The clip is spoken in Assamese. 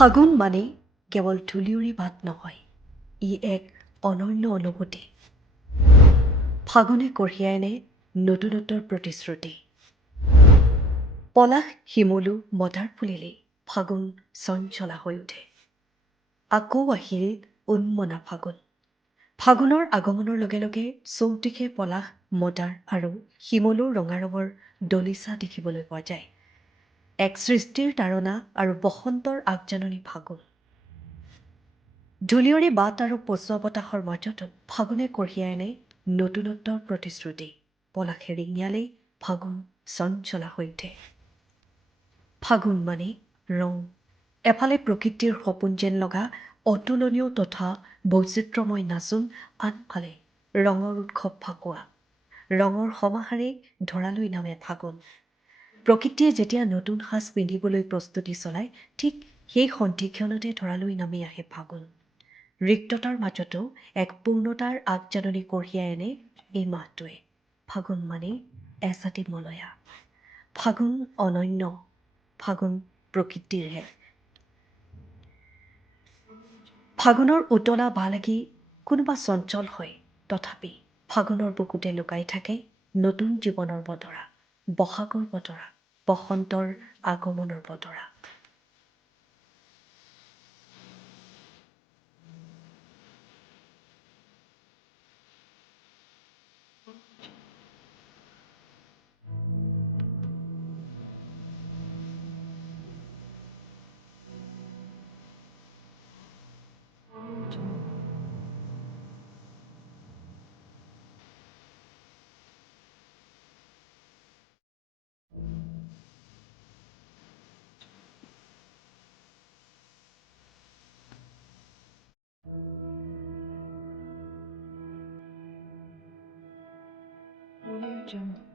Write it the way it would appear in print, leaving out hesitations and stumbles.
ফাগুন মানে কেৱল ধূলিউৰি বাট নহয়, ই এক অনন্য অনুভূতি। ফাগুনে কঢ়িয়াই আনে নতুনত্বৰ প্ৰতিশ্ৰুতি। পলাশ শিমলু মদাৰ ফুলিলেই ফাগুন চঞ্চলা হৈ উঠে। আকৌ আহিল উন্মনা ফাগুন। ফাগুনৰ আগমনৰ লগে লগে চৌদিশে পলাশ, মদাৰ আৰু শিমলুৰ ৰঙা ৰঙৰ দলিচা দেখিবলৈ পোৱা যায়। এক সৃষ্টিৰ তাৰণা আৰু বসন্তৰ আগজাননী ফাগুন। ধূলিয়ৰী বাট আৰু পচোৱা বতাহৰ মাজতো ফাগুনে কঢ়িয়াই আনে নতুনত্বৰ প্ৰতিশ্ৰুতি। পলাশে ৰিঙিয়ালেই ফাগুন চঞ্চলা হৈ উঠে। ফাগুন মানে ৰং। এফালে প্ৰকৃতিৰ সপোন যেন লগা অতুলনীয় তথা বৈচিত্ৰ্যময় নাচোন, আনফালে ৰঙৰ উৎসৱ ফাকুৱা। ৰঙৰ সমাহাৰে ধৰালৈ নামে ফাগুন। প্ৰকৃতিয়ে যেতিয়া নতুন সাজ পিন্ধিবলৈ প্ৰস্তুতি চলায়, ঠিক সেই সন্ধিক্ষণতে ধৰালৈ নামি আহে ফাগুন। ৰিক্ততাৰ মাজতো এক পূৰ্ণতাৰ আগজাননী কঢ়িয়াই আনে এই মাহটোৱে। ফাগুন মানে এচাতি মলয়া। ফাগুন অনন্য। ফাগুন প্ৰকৃতিৰহে। ফাগুনৰ উতলা বা লাগি কোনোবা চঞ্চল হয়, তথাপি ফাগুনৰ বুকুতে লুকাই থাকে নতুন জীৱনৰ বতৰা, বহাগৰ বতৰা, বসন্তৰ আগমনৰ বতৰা। Audio Jungle.